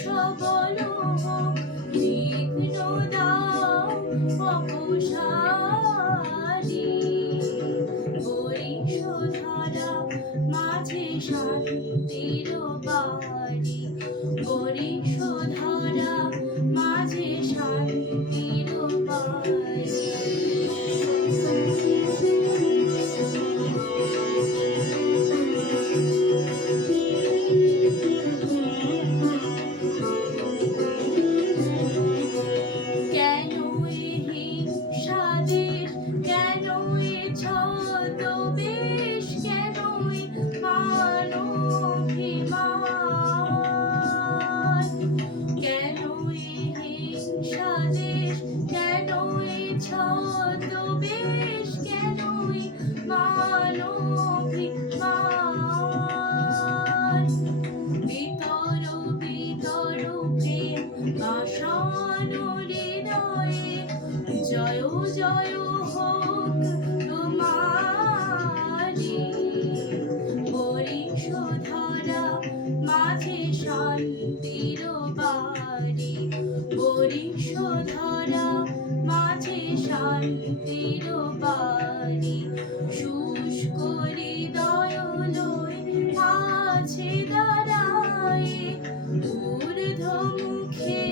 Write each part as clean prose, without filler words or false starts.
সবল হোক, বিঘ্ন দাও অপসারি। বরিশধারা মাঝে শান্তির বাড়ি, বরিশধারা মাঝে শান্তির বাড়ি। কেন এ হিংসাদেশ, কেন এ ছদ্মবেশ, কেন এ মানভিমান? কেন এ হিংসাদেশ, কেন এ ছদ্মবেশ, কেন এ মানভিমান? বিতর বিতর প্রেম বাসানো হৃদয়ে, জয় জয় হোক তোমারি। বরিশধারা মাঝে শান্তির বাড়ি, বরিশধারা মাঝে শান্তির বাড়ি। শুষ্ক হৃদয় লই আছে দাঁড়ায়ে, ঊর্ধ্বমুখে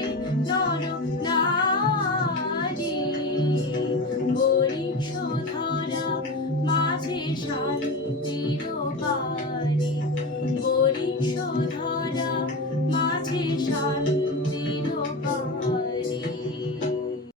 নর নারী। বরিশধারা মাঝে শান্তির বাড়ি, বরিশধারা মাঝে শান্তি।